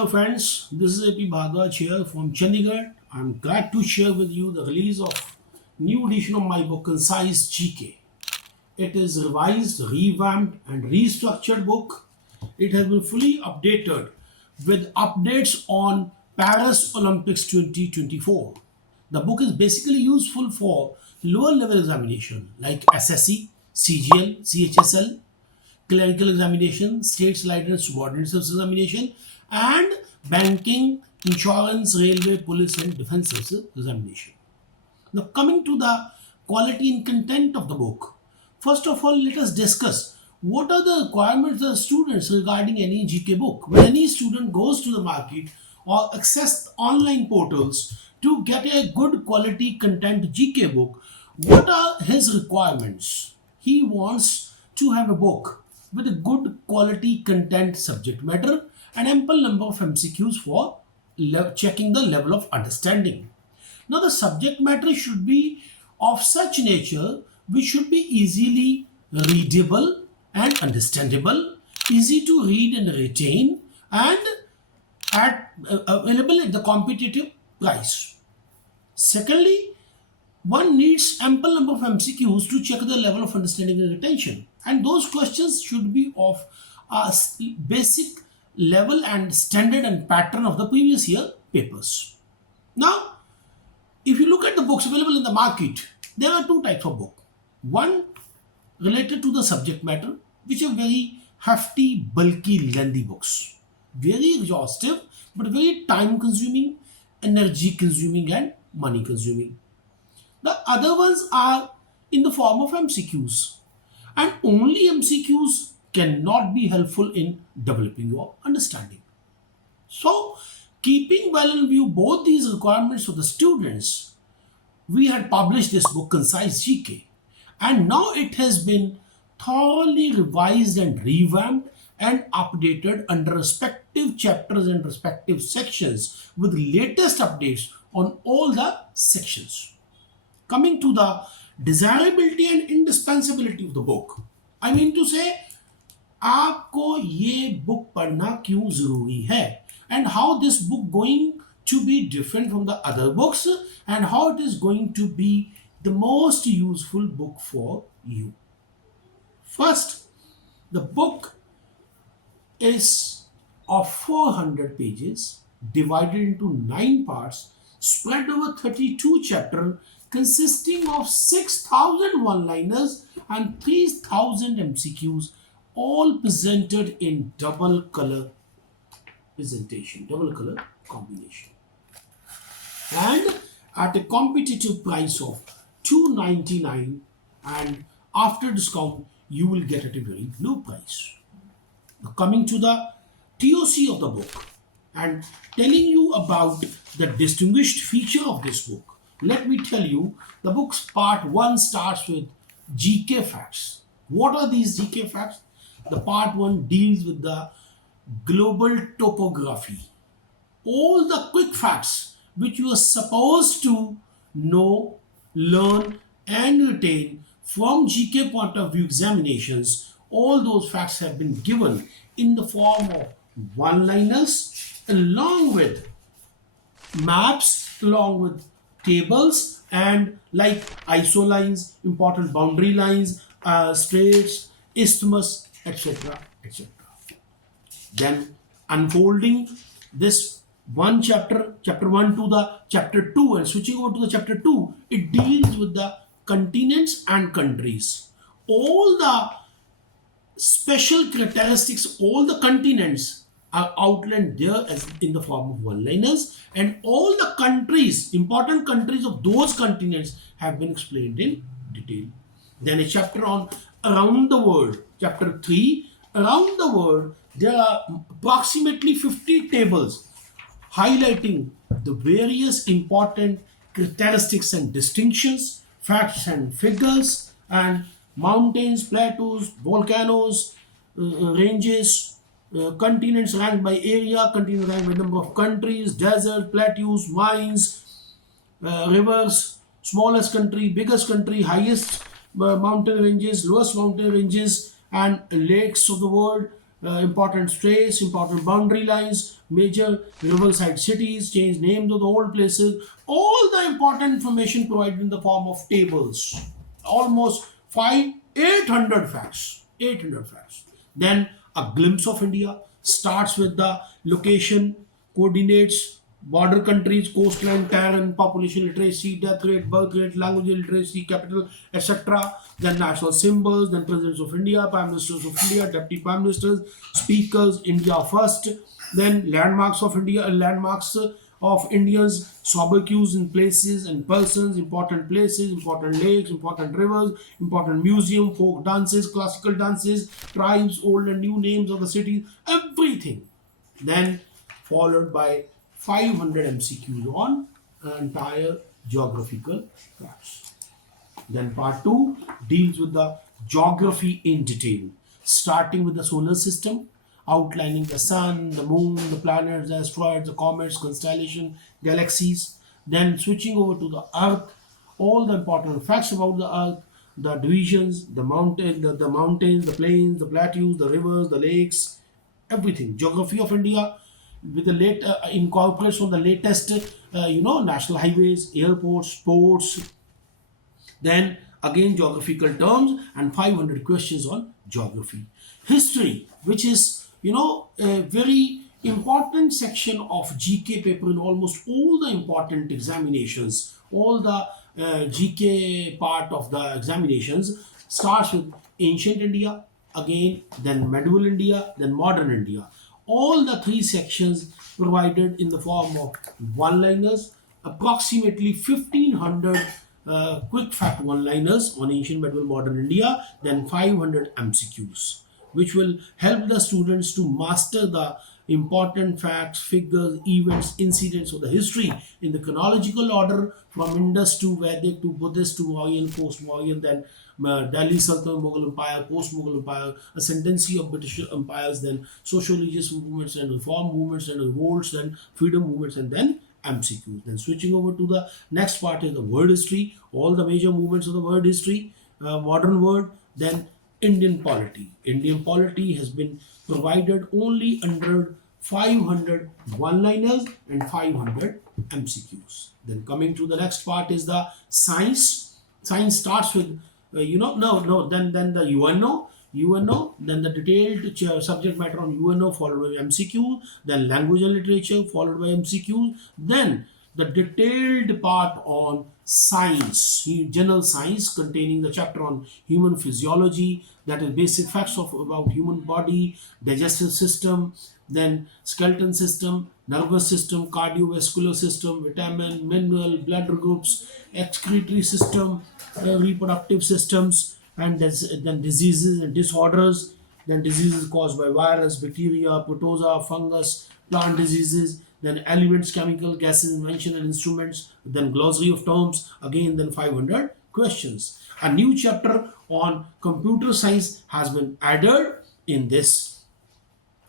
Hello friends, this is AP Bhardwaj here from Chandigarh. I'm glad to share with you the release of new edition of my book Concise GK. It is a revised, revamped and restructured book. It has been fully updated with updates on Paris Olympics 2024. The book is basically useful for lower level examination like SSC, CGL, CHSL, clerical examination, state light and subordinate service examination, and banking, insurance, railway, police, and defense services examination. Now, coming to the quality and content of the book, first of all, let us discuss what are the requirements of the students regarding any GK book. When any student goes to the market or access online portals to get a good quality content GK book, what are his requirements? He wants to have a book with a good quality content subject matter and ample number of MCQs for checking the level of understanding. Now, the subject matter should be of such nature which should be easily readable and understandable, easy to read and retain, and available at the competitive price. Secondly, one needs ample number of MCQs to check the level of understanding and retention. And those questions should be of a basic level and standard and pattern of the previous year papers. Now, if you look at the books available in the market, there are two types of book. One related to the subject matter, which are very hefty, bulky, lengthy books. Very exhaustive, but very time consuming, energy consuming, and money consuming. The other ones are in the form of MCQs, and only MCQs cannot be helpful in developing your understanding. So, keeping well in view both these requirements for the students, we had published this book Concise GK, and now it has been thoroughly revised and revamped and updated under respective chapters and respective sections with latest updates on all the sections. Coming to the desirability and indispensability of the book, I mean to say, आपको ये book पढ़ना क्यों जरूरी है, and how this book going to be different from the other books, and how it is going to be the most useful book for you. First, the book is of 400 pages divided into 9 parts spread over 32 chapters consisting of 6,000 one-liners and 3,000 MCQs, all presented in double color presentation, double color combination, and at a competitive price of $2.99, and after discount you will get at a very low price. Now, coming to the TOC of the book and telling you about the distinguished feature of this book, let me tell you, the book's part 1 starts with GK facts. What are these GK facts? The part 1 deals with the global topography. All the quick facts which you are supposed to know, learn and retain from GK point of view examinations, all those facts have been given in the form of one-liners along with maps, along with tables, and like isolines, important boundary lines, straits, isthmus, etc., etc. Then unfolding this one chapter, chapter 1 to the chapter 2, and switching over to the chapter 2, it deals with the continents and countries. All the special characteristics, all the continents are outlined there as in the form of one-liners, and all the countries, important countries of those continents have been explained in detail. Then a chapter on around the world, chapter 3, around the world, there are approximately 50 tables highlighting the various important characteristics and distinctions, facts and figures, and mountains, plateaus, volcanoes, ranges, continents ranked by area, continents ranked by number of countries, desert, plateaus, mines, rivers, smallest country, biggest country, highest mountain ranges, lowest mountain ranges, and lakes of the world, important straits, important boundary lines, major riverside cities, change names of the old places, all the important information provided in the form of tables. Almost 800 facts. 800 facts. Then a glimpse of India starts with the location, coordinates, border countries, coastline, terrain, population literacy, death rate, birth rate, language literacy, capital, etc. Then national symbols, then presidents of India, prime ministers of India, deputy prime ministers, speakers, India first. Then landmarks of India, landmarks of India's sobriquets in places and persons, important places, important lakes, important rivers, important museum, folk dances, classical dances, tribes, old and new names of the cities, everything. Then followed by 500 MCQs on entire geographical facts. Then part 2 deals with the geography in detail, starting with the solar system, outlining the sun, the moon, the planets, the asteroids, the comets, constellation, galaxies. Then switching over to the earth, all the important facts about the earth, the divisions, the mountains, the plains, the plateaus, the rivers, the lakes, everything. Geography of India with the late incorporates on the latest national highways, airports, ports. Then again geographical terms and 500 questions on geography. History, which is a very important section of GK paper in almost all the important examinations. All the GK part of the examinations starts with ancient India, again then medieval India, then modern India. All the three sections provided in the form of one-liners, approximately 1500 quick fact one-liners on ancient medieval modern India, then 500 MCQs, which will help the students to master the important facts, figures, events, incidents of the history in the chronological order from Indus to Vedic to Buddhist to Mauryan, post-Mauryan, then Delhi Sultanate, Mughal Empire, post-Mughal Empire, ascendancy of British empires, then social-religious movements and reform movements and revolts, then freedom movements, and then MCQs. Then switching over to the next part is the world history, all the major movements of the world history, modern world, then Indian polity. Indian polity has been provided only under 500 one-liners and 500 MCQs. Then coming to the next part is the science. Science starts with then the UNO, then the detailed subject matter on UNO followed by MCQ, then language and literature followed by MCQ, then the detailed part on science, general science containing the chapter on human physiology, that is basic facts about human body, digestive system, then skeleton system, nervous system, cardiovascular system, vitamin, mineral, blood groups, excretory system, reproductive systems, and then diseases and disorders, then diseases caused by virus, bacteria, protozoa, fungus, plant diseases, then elements, chemical, gases, invention and instruments, then glossary of terms, again then 500 questions. A new chapter on computer science has been added in this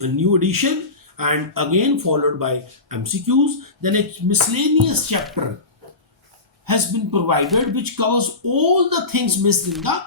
new edition, and again followed by MCQs. Then a miscellaneous chapter has been provided which covers all the things missed in the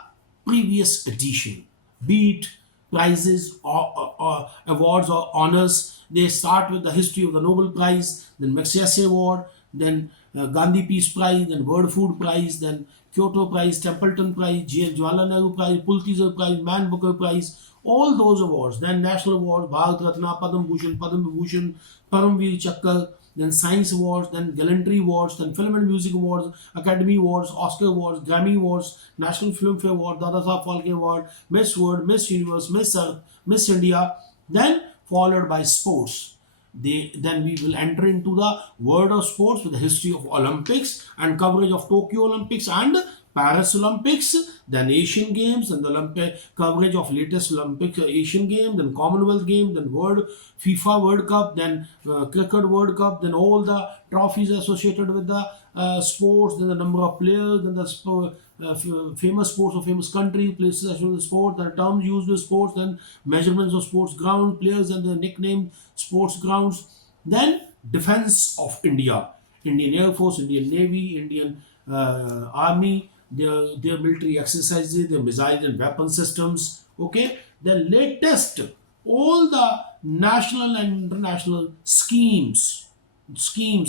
previous edition, be it prizes or awards or honors. They start with the history of the Nobel Prize, then Magsaysay Award, then Gandhi Peace Prize, then World Food Prize, then Kyoto Prize, Templeton Prize, Jawaharlal Nehru Prize, Pulitzer Prize, Man Booker Prize, all those awards. Then national awards, Bharat Ratna, Padma Bhushan, Padma Vibhushan, Paramveer Chakra, then science awards, then gallantry awards, then film and music awards, Academy Awards, Oscar Awards, Grammy Awards, National Filmfare Award, Dada Saheb Phalke Award, Miss World, Miss Universe, Miss Earth, Miss India, then followed by sports. Then we will enter into the world of sports with the history of Olympics and coverage of Tokyo Olympics and Paris Olympics, then Asian Games, and the Olympic coverage of latest Olympic Asian Games, then Commonwealth Games, then World FIFA World Cup, then Cricket World Cup, then all the trophies associated with the sports, then the number of players, then the famous sports of famous countries, places associated with sport, the terms used with sports, then measurements of sports ground, players and the nickname sports grounds, then defense of India, Indian Air Force, Indian Navy, Indian Army, their military exercises, their missile and weapon systems. Okay, the latest all the national and international schemes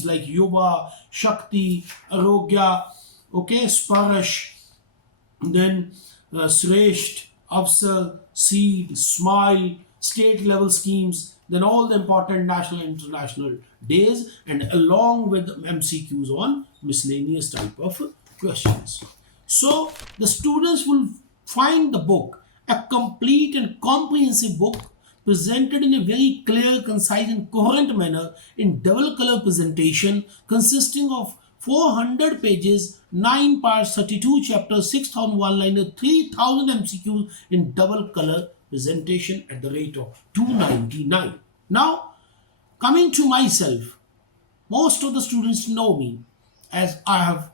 like Yuva, Shakti, Arogya, okay, Sparash, then Sresht, Afsar, Seed, Smile, state level schemes, then all the important national and international days, and along with MCQs on miscellaneous type of questions. So the students will find the book a complete and comprehensive book presented in a very clear, concise, and coherent manner in double color presentation consisting of 400 pages, 9 parts, 32 chapters, 6,000 one-liner, 3,000 MCQs in double color presentation at the rate of 299. Now, coming to myself, most of the students know me as I have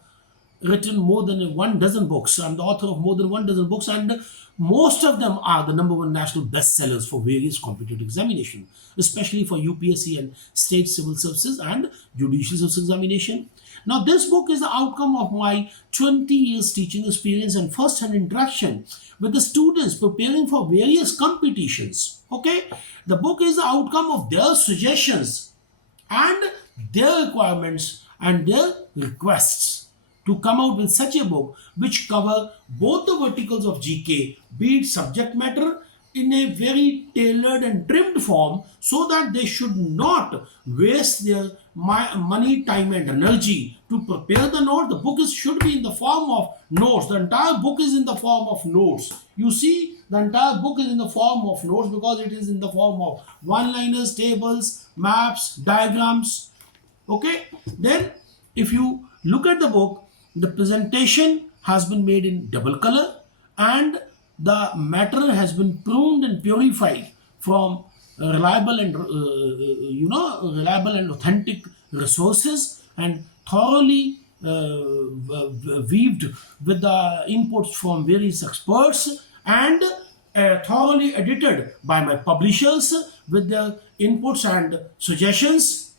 written more than 1 dozen books. I'm the author of more than 1 dozen books, and most of them are the #1 national bestsellers for various competitive examinations, especially for UPSC and state civil services and judicial service examination. Now, this book is the outcome of my 20 years teaching experience and first-hand interaction with the students preparing for various competitions. Okay, the book is the outcome of their suggestions and their requirements and their requests to come out with such a book which cover both the verticals of GK, be it subject matter in a very tailored and trimmed form, so that they should not waste their money, time and energy to prepare the note. The book should be in the form of notes. The entire book is in the form of notes. You see, the entire book is in the form of notes because it is in the form of one-liners, tables, maps, diagrams. Okay, then if you look at the book, the presentation has been made in double color and the matter has been pruned and purified from reliable and reliable and authentic resources, and thoroughly weaved with the inputs from various experts, and thoroughly edited by my publishers with their inputs and suggestions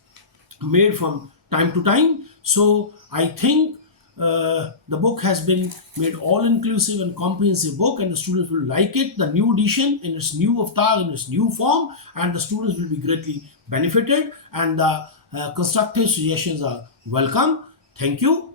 made from time to time. So I think the book has been made all-inclusive and comprehensive book, and the students will like it, the new edition in its new avatar, in its new form, and the students will be greatly benefited, and the constructive suggestions are welcome. Thank you.